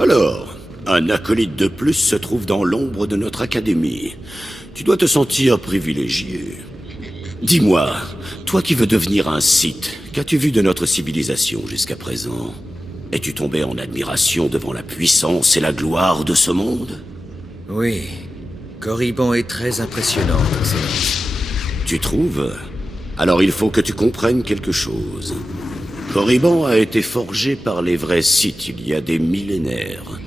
Alors, un acolyte de plus se trouve dans l'ombre de notre académie. Tu dois te sentir privilégié. Dis-moi, toi qui veux devenir un Sith, qu'as-tu vu de notre civilisation jusqu'à présent? Es-tu tombé en admiration devant la puissance et la gloire de ce monde? Oui, Korriban est très impressionnant, Excellence. Tu trouves? Alors il faut que tu comprennes quelque chose. Korriban a été forgé par les vrais Sith il y a des millénaires.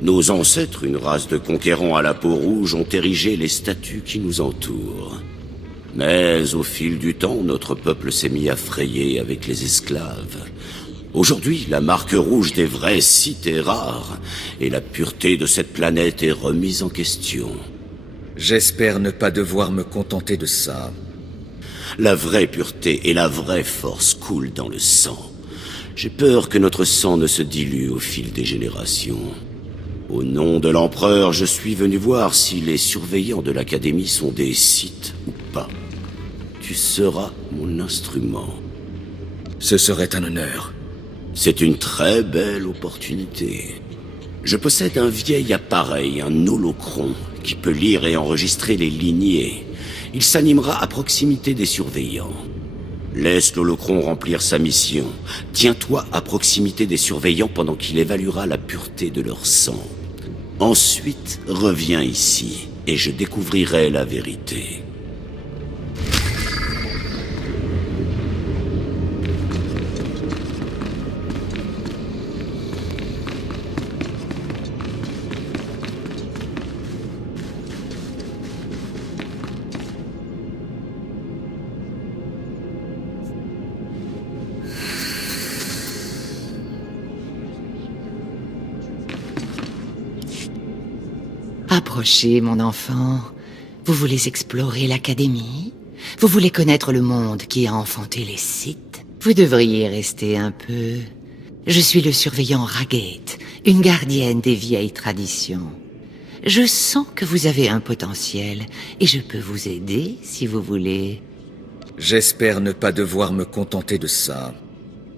Nos ancêtres, une race de conquérants à la peau rouge, ont érigé les statues qui nous entourent. Mais au fil du temps, notre peuple s'est mis à frayer avec les esclaves. Aujourd'hui, la marque rouge des vrais Sith est rare, et la pureté de cette planète est remise en question. J'espère ne pas devoir me contenter de ça. La vraie pureté et la vraie force coulent dans le sang. J'ai peur que notre sang ne se dilue au fil des générations. Au nom de l'Empereur, je suis venu voir si les surveillants de l'Académie sont des Sith ou pas. Tu seras mon instrument. Ce serait un honneur. C'est une très belle opportunité. Je possède un vieil appareil, un holocron, qui peut lire et enregistrer les lignées. Il s'animera à proximité des surveillants. Laisse l'holocron remplir sa mission. Tiens-toi à proximité des surveillants pendant qu'il évaluera la pureté de leur sang. Ensuite, reviens ici, et je découvrirai la vérité. Approchez, mon enfant. Vous voulez explorer l'académie? Vous voulez connaître le monde qui a enfanté les Sith? Vous devriez rester un peu. Je suis le surveillant Raghete, une gardienne des vieilles traditions. Je sens que vous avez un potentiel, et je peux vous aider si vous voulez. J'espère ne pas devoir me contenter de ça.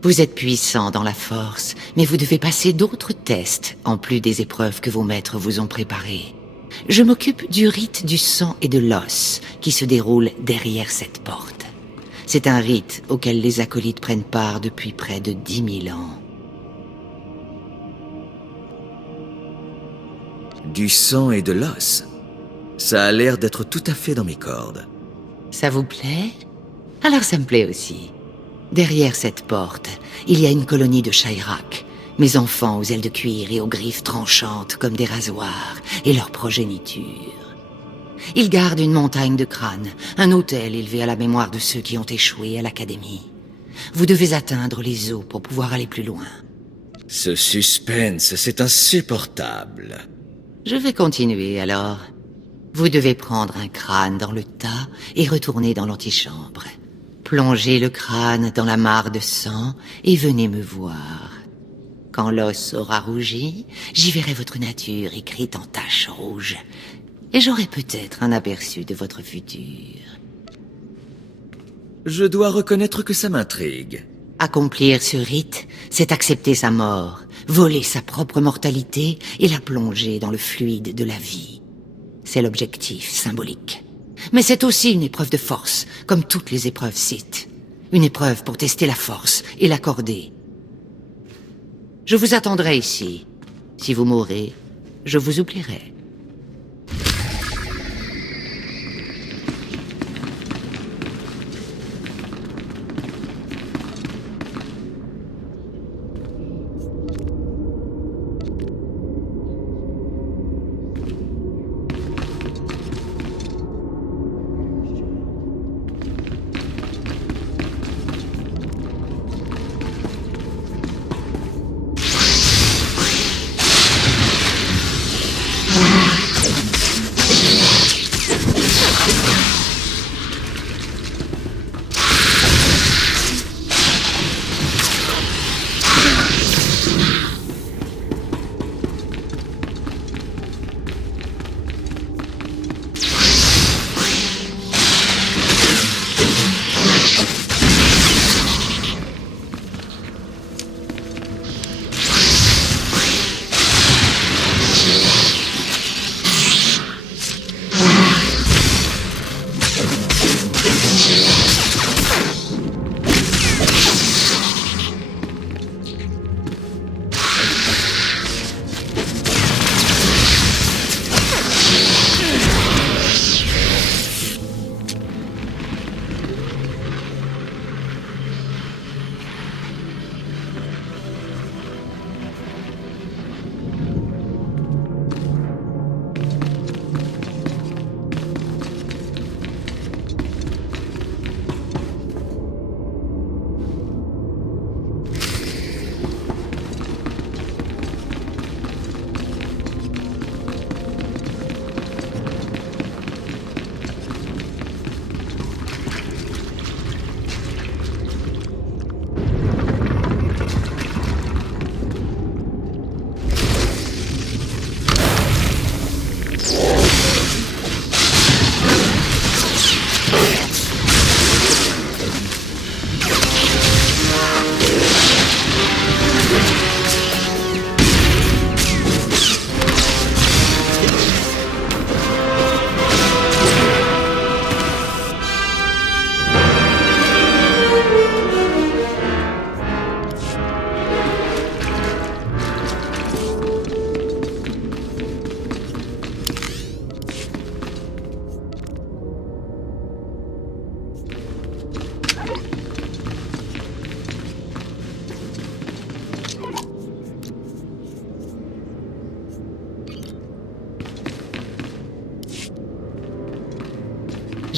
Vous êtes puissant dans la force, mais vous devez passer d'autres tests, en plus des épreuves que vos maîtres vous ont préparées. Je m'occupe du rite du sang et de l'os, qui se déroule derrière cette porte. C'est un rite auquel les acolytes prennent part depuis près de 10 000 ans. Du sang et de l'os. Ça a l'air d'être tout à fait dans mes cordes. Ça vous plaît? Alors ça me plaît aussi. Derrière cette porte, il y a une colonie de Shyrak, mes enfants aux ailes de cuir et aux griffes tranchantes comme des rasoirs, et leur progéniture. Ils gardent une montagne de crânes, un autel élevé à la mémoire de ceux qui ont échoué à l'académie. Vous devez atteindre les eaux pour pouvoir aller plus loin. Ce suspense, c'est insupportable. Je vais continuer alors. Vous devez prendre un crâne dans le tas et retourner dans l'antichambre. Plongez le crâne dans la mare de sang et venez me voir. Quand l'os aura rougi, j'y verrai votre nature écrite en taches rouges. Et j'aurai peut-être un aperçu de votre futur. Je dois reconnaître que ça m'intrigue. Accomplir ce rite, c'est accepter sa mort, voler sa propre mortalité et la plonger dans le fluide de la vie. C'est l'objectif symbolique. Mais c'est aussi une épreuve de force, comme toutes les épreuves Sith. Une épreuve pour tester la force et l'accorder. Je vous attendrai ici. Si vous mourrez, je vous oublierai.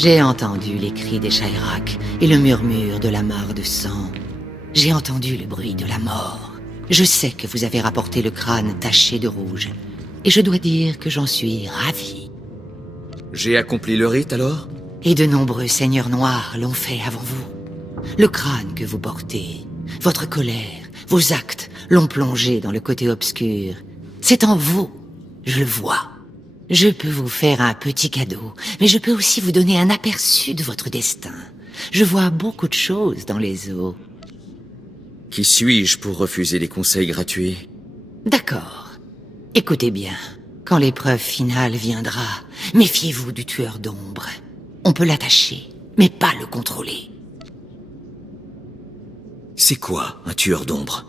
J'ai entendu les cris des Shairak et le murmure de la mare de sang. J'ai entendu le bruit de la mort. Je sais que vous avez rapporté le crâne taché de rouge. Et je dois dire que j'en suis ravi. J'ai accompli le rite alors? Et de nombreux seigneurs noirs l'ont fait avant vous. Le crâne que vous portez, votre colère, vos actes l'ont plongé dans le côté obscur. C'est en vous, je le vois. Je peux vous faire un petit cadeau, mais je peux aussi vous donner un aperçu de votre destin. Je vois beaucoup de choses dans les eaux. Qui suis-je pour refuser les conseils gratuits? D'accord. Écoutez bien. Quand l'épreuve finale viendra, méfiez-vous du tueur d'ombre. On peut l'attacher, mais pas le contrôler. C'est quoi, un tueur d'ombre?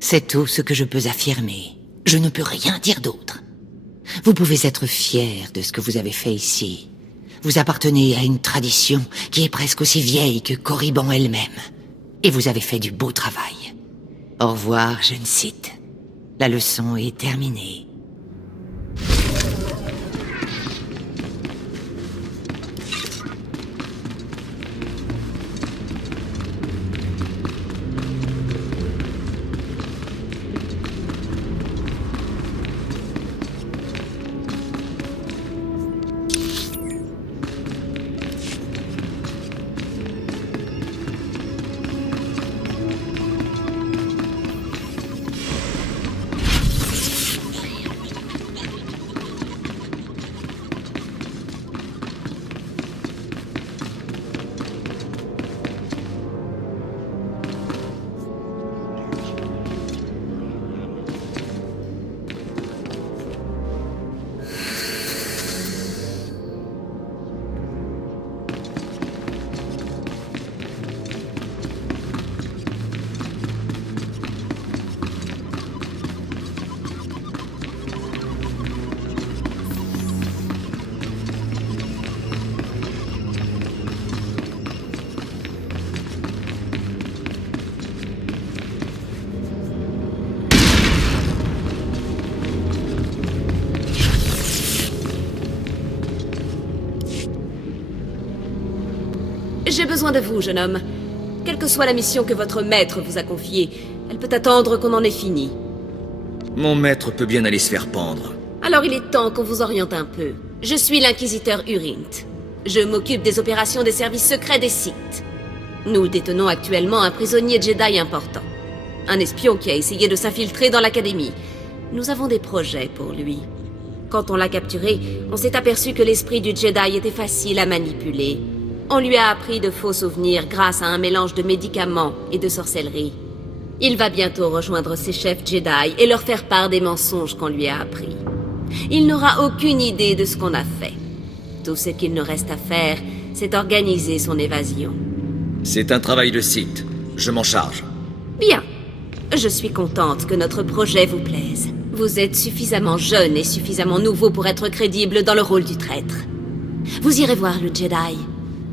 C'est tout ce que je peux affirmer. Je ne peux rien dire d'autre. Vous pouvez être fier de ce que vous avez fait ici. Vous appartenez à une tradition qui est presque aussi vieille que Korriban elle-même. Et vous avez fait du beau travail. Au revoir, jeune Sith. La leçon est terminée. J'ai besoin de vous, jeune homme. Quelle que soit la mission que votre maître vous a confiée, elle peut attendre qu'on en ait fini. Mon maître peut bien aller se faire pendre. Alors il est temps qu'on vous oriente un peu. Je suis l'inquisiteur Urint. Je m'occupe des opérations des services secrets des Sith. Nous détenons actuellement un prisonnier Jedi important. Un espion qui a essayé de s'infiltrer dans l'académie. Nous avons des projets pour lui. Quand on l'a capturé, on s'est aperçu que l'esprit du Jedi était facile à manipuler. On lui a appris de faux souvenirs grâce à un mélange de médicaments et de sorcellerie. Il va bientôt rejoindre ses chefs Jedi et leur faire part des mensonges qu'on lui a appris. Il n'aura aucune idée de ce qu'on a fait. Tout ce qu'il nous reste à faire, c'est organiser son évasion. C'est un travail de Sith. Je m'en charge. Bien. Je suis contente que notre projet vous plaise. Vous êtes suffisamment jeune et suffisamment nouveau pour être crédible dans le rôle du traître. Vous irez voir le Jedi.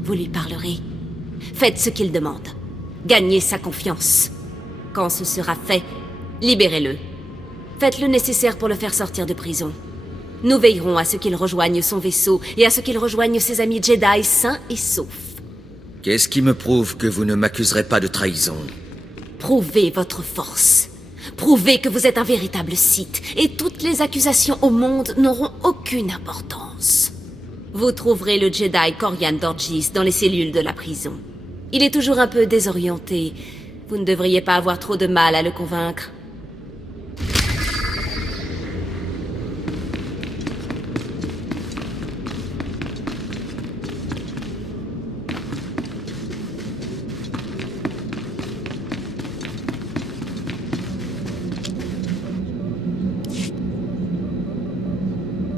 Vous lui parlerez. Faites ce qu'il demande. Gagnez sa confiance. Quand ce sera fait, libérez-le. Faites le nécessaire pour le faire sortir de prison. Nous veillerons à ce qu'il rejoigne son vaisseau et à ce qu'il rejoigne ses amis Jedi sains et saufs. Qu'est-ce qui me prouve que vous ne m'accuserez pas de trahison? Prouvez votre force. Prouvez que vous êtes un véritable Sith, et toutes les accusations au monde n'auront aucune importance. Vous trouverez le Jedi Corian Dorjis dans les cellules de la prison. Il est toujours un peu désorienté. Vous ne devriez pas avoir trop de mal à le convaincre.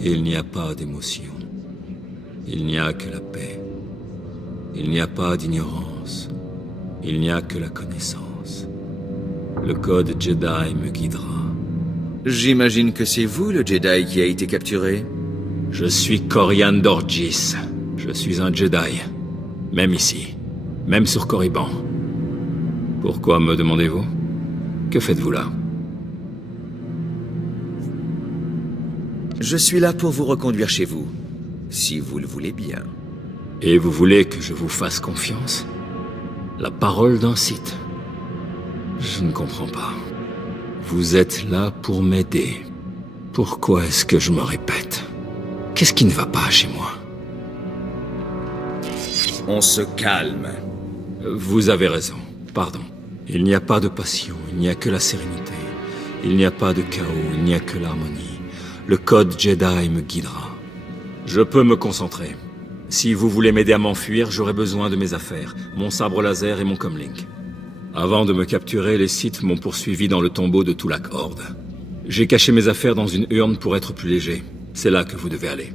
Il n'y a pas d'émotion. Il n'y a que la paix. Il n'y a pas d'ignorance. Il n'y a que la connaissance. Le code Jedi me guidera. J'imagine que c'est vous le Jedi qui a été capturé. Je suis Coriandor Jis. Je suis un Jedi. Même ici. Même sur Korriban. Pourquoi me demandez-vous? Que faites-vous là? Je suis là pour vous reconduire chez vous, si vous le voulez bien. Et vous voulez que je vous fasse confiance? La parole d'un Sith. Je ne comprends pas. Vous êtes là pour m'aider. Pourquoi est-ce que je me répète? Qu'est-ce qui ne va pas chez moi? On se calme. Vous avez raison. Pardon. Il n'y a pas de passion, il n'y a que la sérénité. Il n'y a pas de chaos, il n'y a que l'harmonie. Le code Jedi me guidera. Je peux me concentrer. Si vous voulez m'aider à m'enfuir, j'aurai besoin de mes affaires, mon sabre laser et mon comlink. Avant de me capturer, les Sith m'ont poursuivi dans le tombeau de Tulak Horde. J'ai caché mes affaires dans une urne pour être plus léger. C'est là que vous devez aller.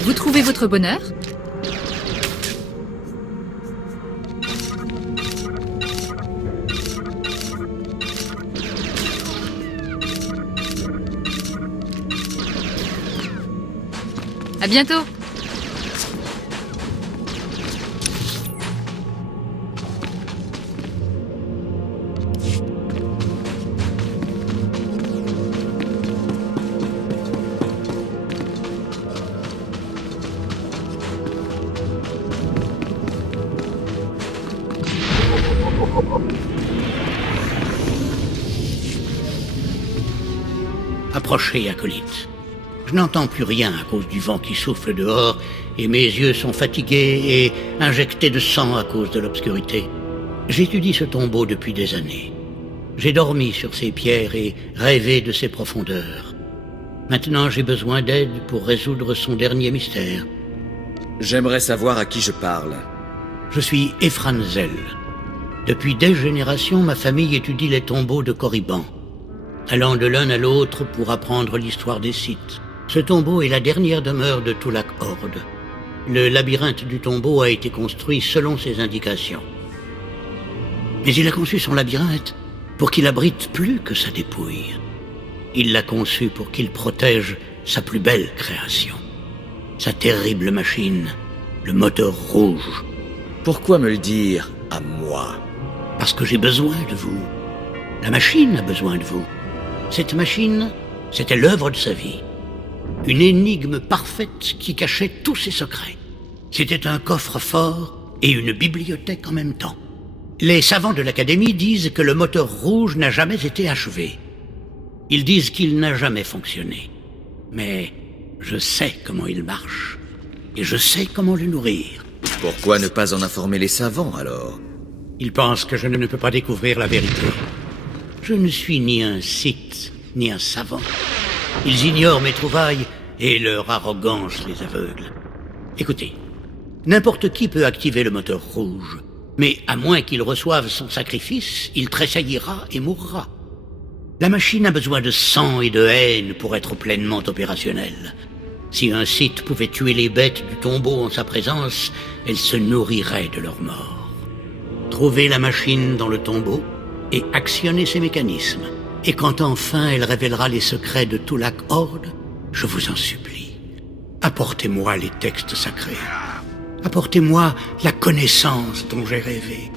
Vous trouvez votre bonheur? À bientôt! Approchez, acolyte. Je n'entends plus rien à cause du vent qui souffle dehors, et mes yeux sont fatigués et injectés de sang à cause de l'obscurité. J'étudie ce tombeau depuis des années. J'ai dormi sur ces pierres et rêvé de ses profondeurs. Maintenant, j'ai besoin d'aide pour résoudre son dernier mystère. J'aimerais savoir à qui je parle. Je suis Ephran Zell. Depuis des générations, ma famille étudie les tombeaux de Korriban, allant de l'un à l'autre pour apprendre l'histoire des Sith. Ce tombeau est la dernière demeure de Tulak Horde. Le labyrinthe du tombeau a été construit selon ses indications. Mais il a conçu son labyrinthe pour qu'il abrite plus que sa dépouille. Il l'a conçu pour qu'il protège sa plus belle création. Sa terrible machine, le moteur rouge. Pourquoi me le dire à moi? Parce que j'ai besoin de vous. La machine a besoin de vous. Cette machine, c'était l'œuvre de sa vie. Une énigme parfaite qui cachait tous ses secrets. C'était un coffre-fort et une bibliothèque en même temps. Les savants de l'Académie disent que le moteur rouge n'a jamais été achevé. Ils disent qu'il n'a jamais fonctionné. Mais je sais comment il marche. Et je sais comment le nourrir. Pourquoi ne pas en informer les savants, alors? Ils pensent que je ne peux pas découvrir la vérité. Je ne suis ni un Sith, ni un savant. Ils ignorent mes trouvailles et leur arrogance les aveugle. Écoutez, n'importe qui peut activer le moteur rouge, mais à moins qu'il reçoive son sacrifice, il tressaillira et mourra. La machine a besoin de sang et de haine pour être pleinement opérationnelle. Si un Sith pouvait tuer les bêtes du tombeau en sa présence, elle se nourrirait de leur mort. Trouvez la machine dans le tombeau et actionnez ses mécanismes. Et quand enfin elle révélera les secrets de Tulak Horde, je vous en supplie, apportez-moi les textes sacrés. Apportez-moi la connaissance dont j'ai rêvé.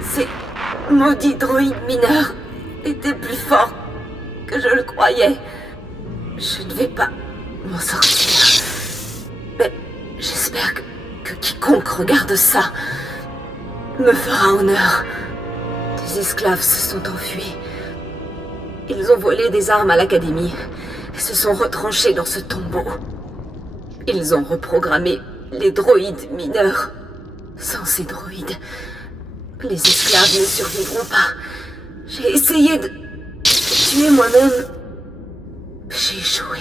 Ces maudits droïdes mineurs étaient plus forts que je le croyais. Je ne vais pas m'en sortir. Mais j'espère que quiconque regarde ça me fera honneur. Des esclaves se sont enfuis. Ils ont volé des armes à l'académie et se sont retranchés dans ce tombeau. Ils ont reprogrammé les droïdes mineurs. Sans ces droïdes, les esclaves ne survivront pas. J'ai essayé de tuer moi-même. J'ai échoué.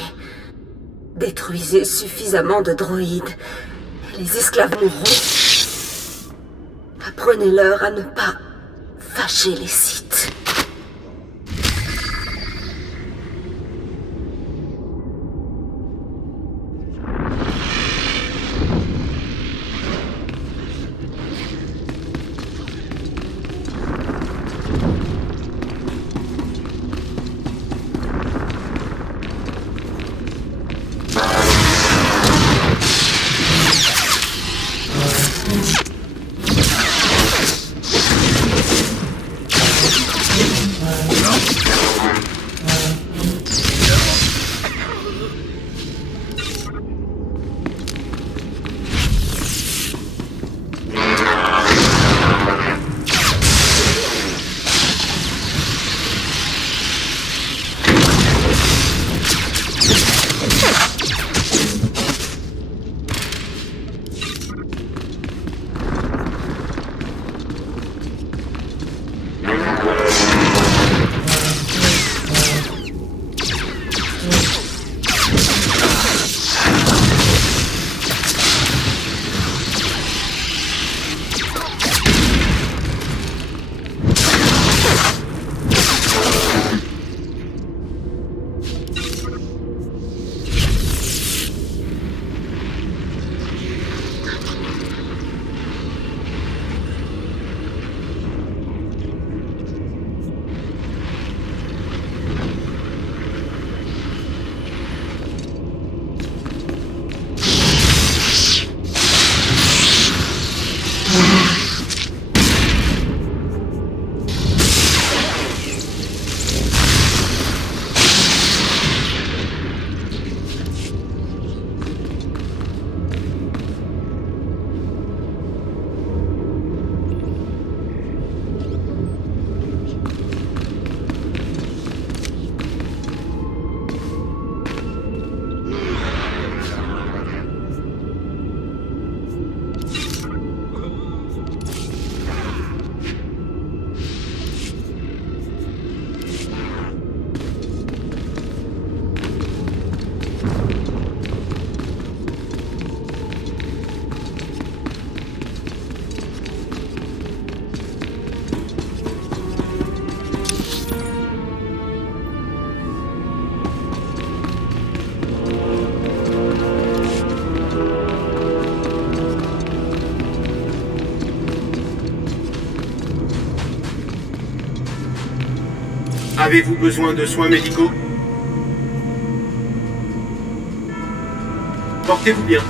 Détruisez suffisamment de droïdes, et les esclaves mourront. Apprenez-leur à ne pas fâcher les Sith. Avez-vous besoin de soins médicaux? Portez-vous bien.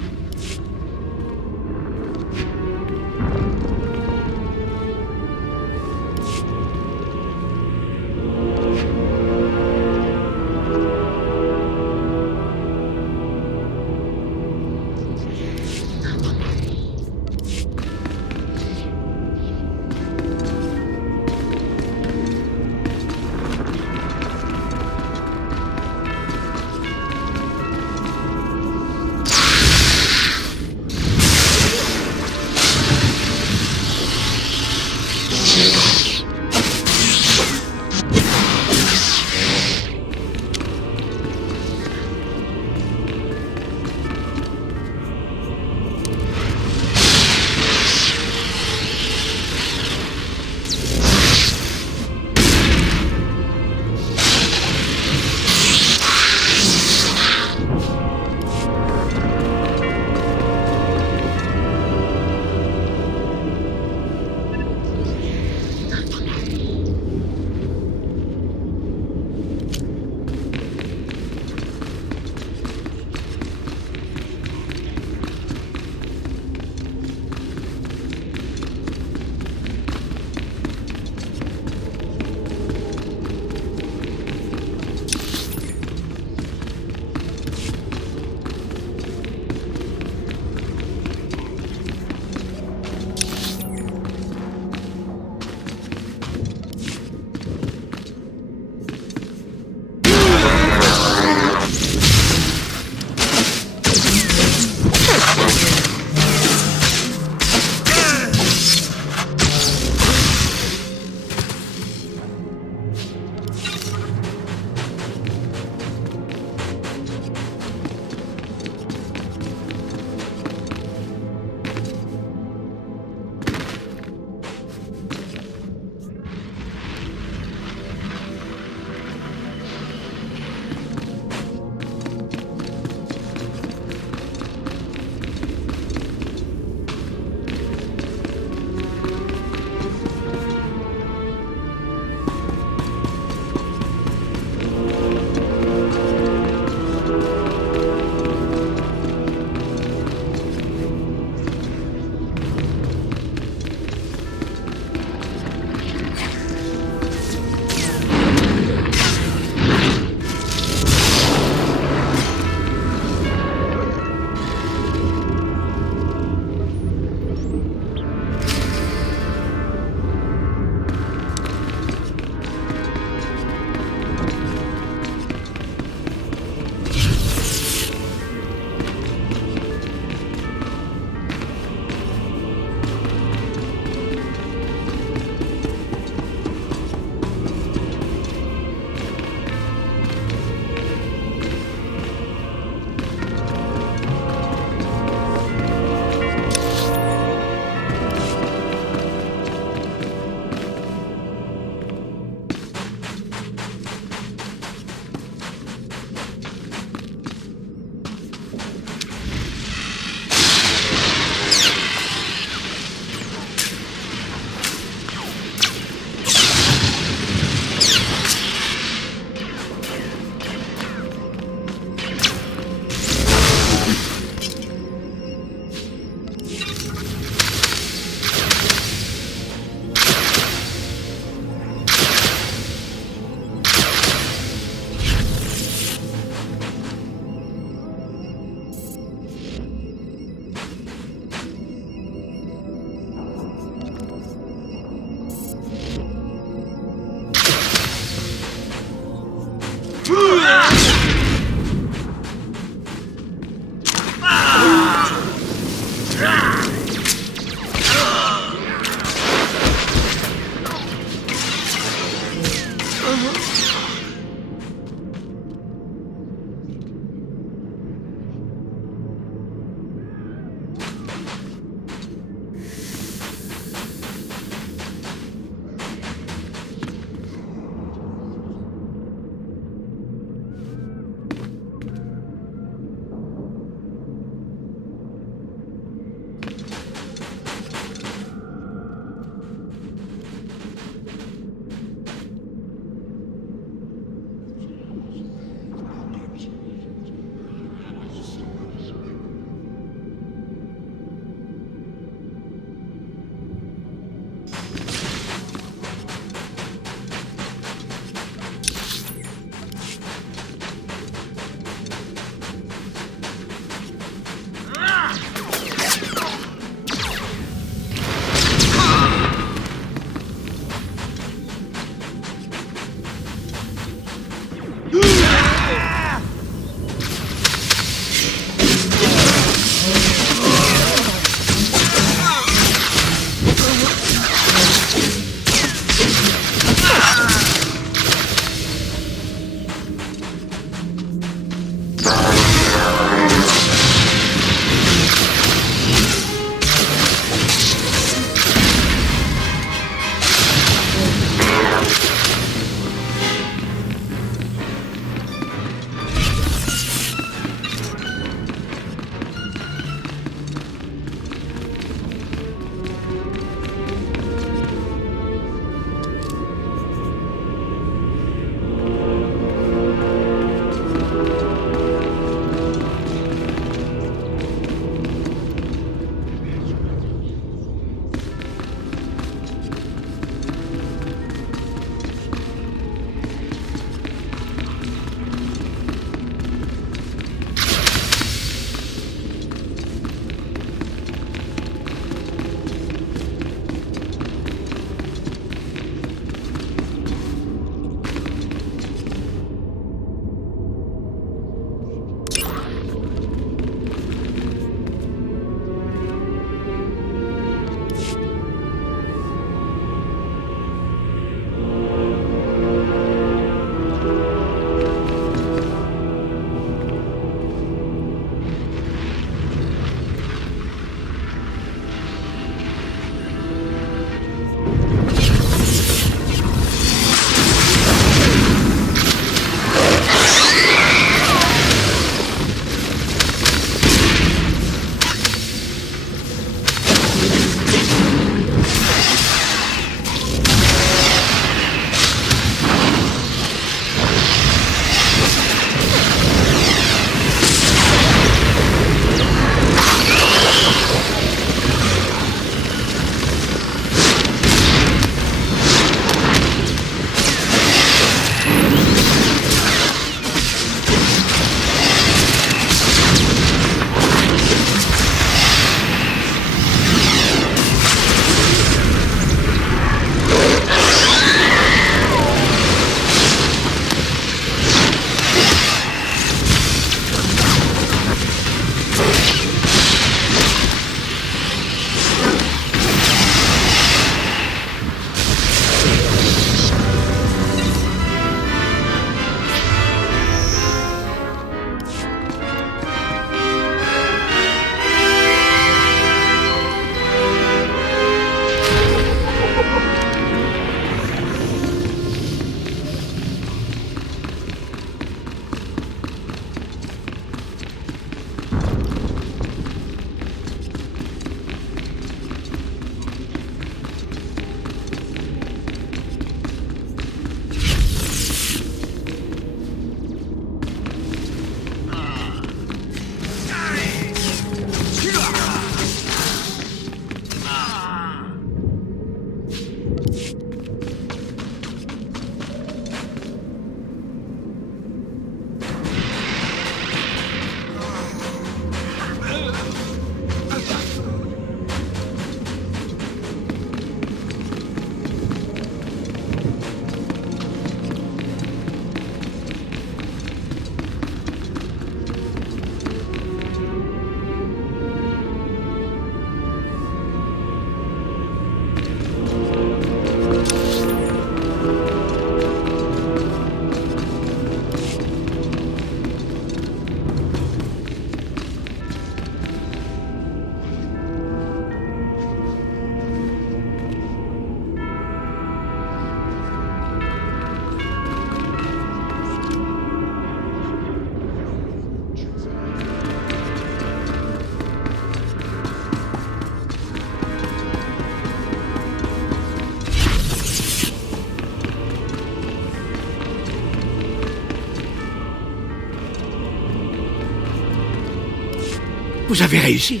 Vous avez réussi.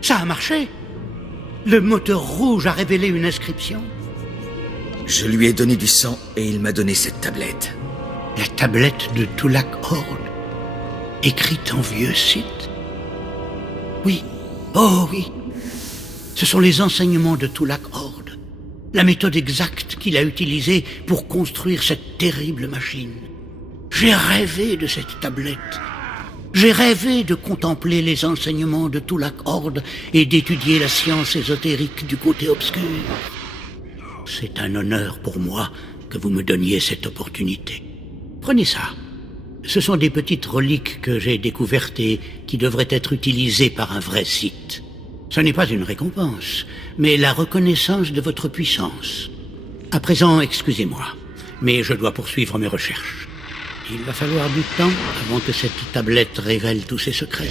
Ça a marché. Le moteur rouge a révélé une inscription. Je lui ai donné du sang et il m'a donné cette tablette. La tablette de Tulak Horde, écrite en vieux site. Oui, oh oui. Ce sont les enseignements de Tulak Horde, la méthode exacte qu'il a utilisée pour construire cette terrible machine. J'ai rêvé de cette tablette. J'ai rêvé de contempler les enseignements de Tulak Horde et d'étudier la science ésotérique du côté obscur. C'est un honneur pour moi que vous me donniez cette opportunité. Prenez ça. Ce sont des petites reliques que j'ai découvertes et qui devraient être utilisées par un vrai Sith. Ce n'est pas une récompense, mais la reconnaissance de votre puissance. À présent, excusez-moi, mais je dois poursuivre mes recherches. Il va falloir du temps avant que cette tablette révèle tous ses secrets.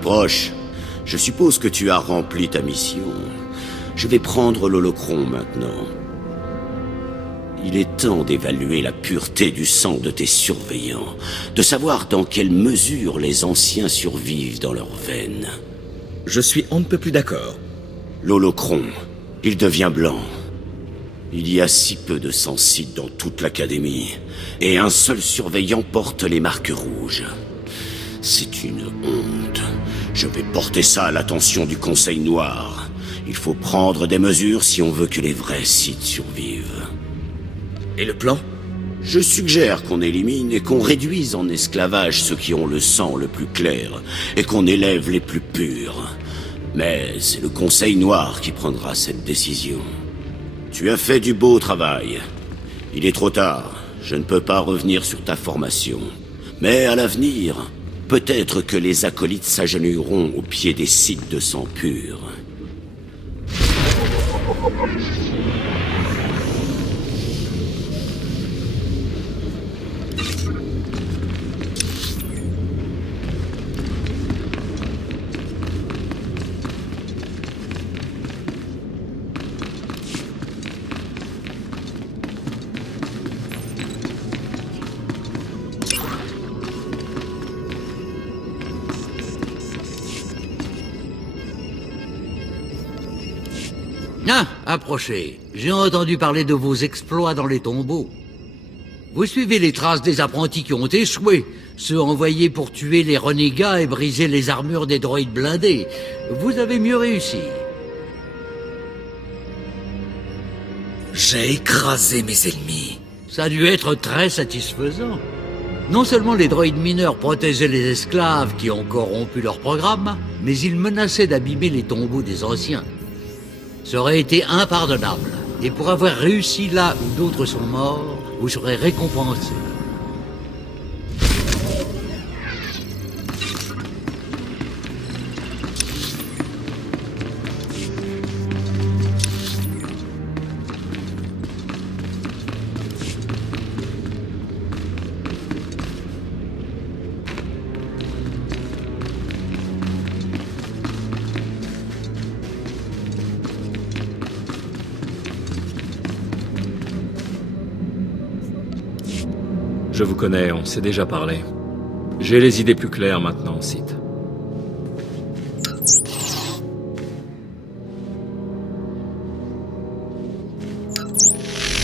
Approche. Je suppose que tu as rempli ta mission. Je vais prendre l'holocron maintenant. Il est temps d'évaluer la pureté du sang de tes surveillants, de savoir dans quelle mesure les anciens survivent dans leurs veines. Je suis on ne peut plus d'accord. L'holocron, il devient blanc. Il y a si peu de sensites dans toute l'académie, et un seul surveillant porte les marques rouges. C'est une honte. Je vais porter ça à l'attention du Conseil Noir. Il faut prendre des mesures si on veut que les vrais Sith survivent. Et le plan? Je suggère qu'on élimine et qu'on réduise en esclavage ceux qui ont le sang le plus clair, et qu'on élève les plus purs. Mais c'est le Conseil Noir qui prendra cette décision. Tu as fait du beau travail. Il est trop tard. Je ne peux pas revenir sur ta formation. Mais à l'avenir, peut-être que les acolytes s'agenouilleront au pied des Sith de sang pur. Ah, approchez. J'ai entendu parler de vos exploits dans les tombeaux. Vous suivez les traces des apprentis qui ont échoué, ceux envoyés pour tuer les renégats et briser les armures des droïdes blindés. Vous avez mieux réussi. J'ai écrasé mes ennemis. Ça a dû être très satisfaisant. Non seulement les droïdes mineurs protégeaient les esclaves qui ont corrompu leur programme, mais ils menaçaient d'abîmer les tombeaux des anciens. Ça aurait été impardonnable. Et pour avoir réussi là où d'autres sont morts, vous serez récompensé. Je vous connais, on s'est déjà parlé. J'ai les idées plus claires maintenant, Sith.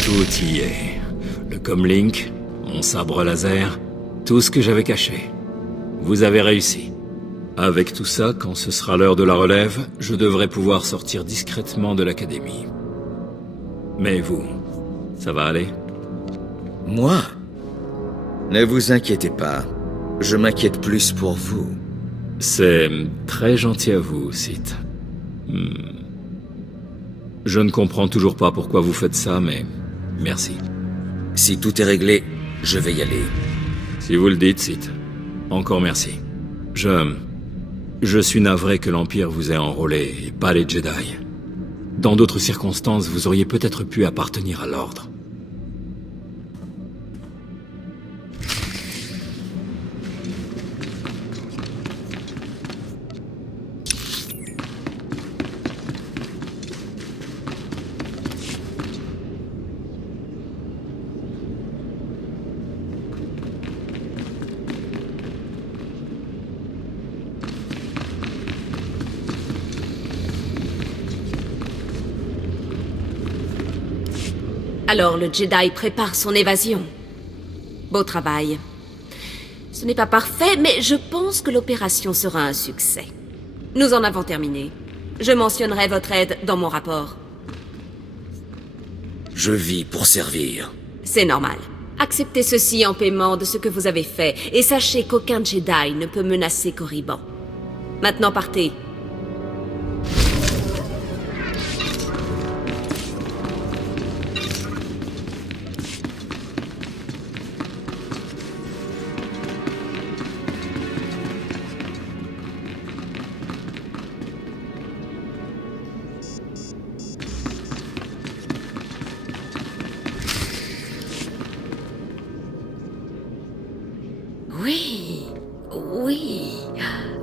Tout y est. Le comlink, mon sabre laser, tout ce que j'avais caché. Vous avez réussi. Avec tout ça, quand ce sera l'heure de la relève, je devrais pouvoir sortir discrètement de l'académie. Mais vous, ça va aller? Moi? Ne vous inquiétez pas. Je m'inquiète plus pour vous. C'est très gentil à vous, Sith. Je ne comprends toujours pas pourquoi vous faites ça, mais merci. Si tout est réglé, je vais y aller. Si vous le dites, Sith. Encore merci. Je suis navré que l'Empire vous ait enrôlé, et pas les Jedi. Dans d'autres circonstances, vous auriez peut-être pu appartenir à l'Ordre. Alors le Jedi prépare son évasion. Beau travail. Ce n'est pas parfait, mais je pense que l'opération sera un succès. Nous en avons terminé. Je mentionnerai votre aide dans mon rapport. Je vis pour servir. C'est normal. Acceptez ceci en paiement de ce que vous avez fait, et sachez qu'aucun Jedi ne peut menacer Korriban. Maintenant partez.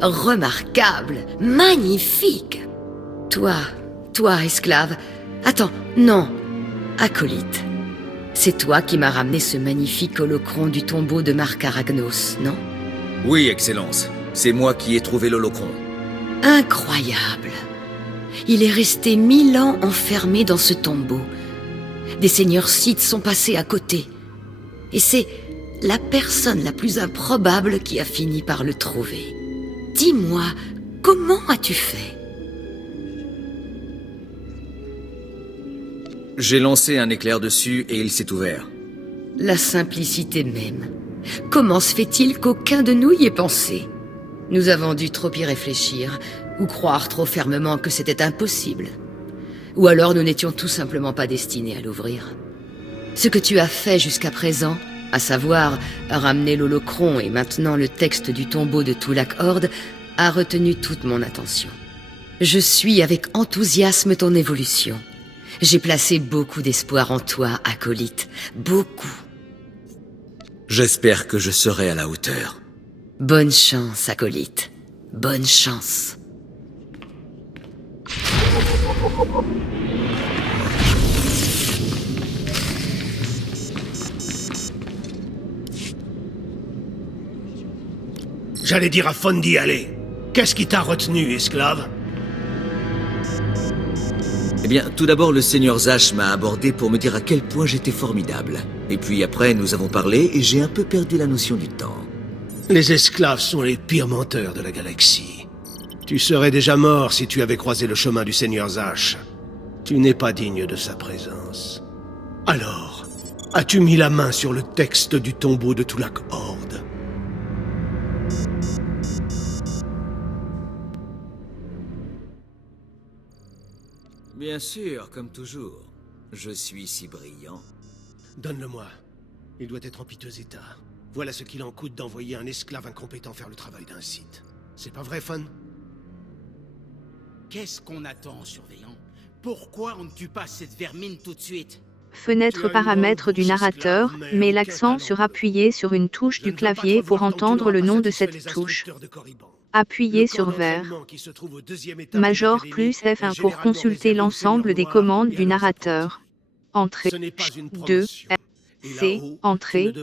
remarquable, magnifique. Toi, esclave. Attends, non, acolyte. C'est toi qui m'as ramené ce magnifique holocron du tombeau de Marc Aragnos, non? Oui, Excellence. C'est moi qui ai trouvé l'holocron. Incroyable. Il est resté 1000 ans enfermé dans ce tombeau. Des seigneurs Sith sont passés à côté. Et c'est la personne la plus improbable qui a fini par le trouver. Dis-moi, comment as-tu fait? J'ai lancé un éclair dessus et il s'est ouvert. La simplicité même. Comment se fait-il qu'aucun de nous y ait pensé? Nous avons dû trop y réfléchir, ou croire trop fermement que c'était impossible. Ou alors nous n'étions tout simplement pas destinés à l'ouvrir. Ce que tu as fait jusqu'à présent, à savoir ramener l'holocron et maintenant le texte du tombeau de Tulak Hord, a retenu toute mon attention. Je suis avec enthousiasme ton évolution. J'ai placé beaucoup d'espoir en toi, acolyte. Beaucoup. J'espère que je serai à la hauteur. Bonne chance, acolyte. Bonne chance. J'allais dire à Fon d'y aller. Qu'est-ce qui t'a retenu, esclave? Eh bien, tout d'abord, le Seigneur Zash m'a abordé pour me dire à quel point j'étais formidable. Et puis après, nous avons parlé et j'ai un peu perdu la notion du temps. Les esclaves sont les pires menteurs de la galaxie. Tu serais déjà mort si tu avais croisé le chemin du Seigneur Zash. Tu n'es pas digne de sa présence. Alors, as-tu mis la main sur le texte du tombeau de Tulak Hord? Bien sûr, comme toujours. Je suis si brillant. Donne-le-moi. Il doit être en piteux état. Voilà ce qu'il en coûte d'envoyer un esclave incompétent faire le travail d'un Sith. C'est pas vrai, Fon? Qu'est-ce qu'on attend, surveillant? Pourquoi on ne tue pas cette vermine tout de suite? Fenêtre paramètres du narrateur, met l'accent sur appuyer sur une touche du clavier pour entendre le nom de cette touche. Appuyez sur vert. Major plus F1 pour consulter l'ensemble des commandes du narrateur. Entrée 2, C, entrée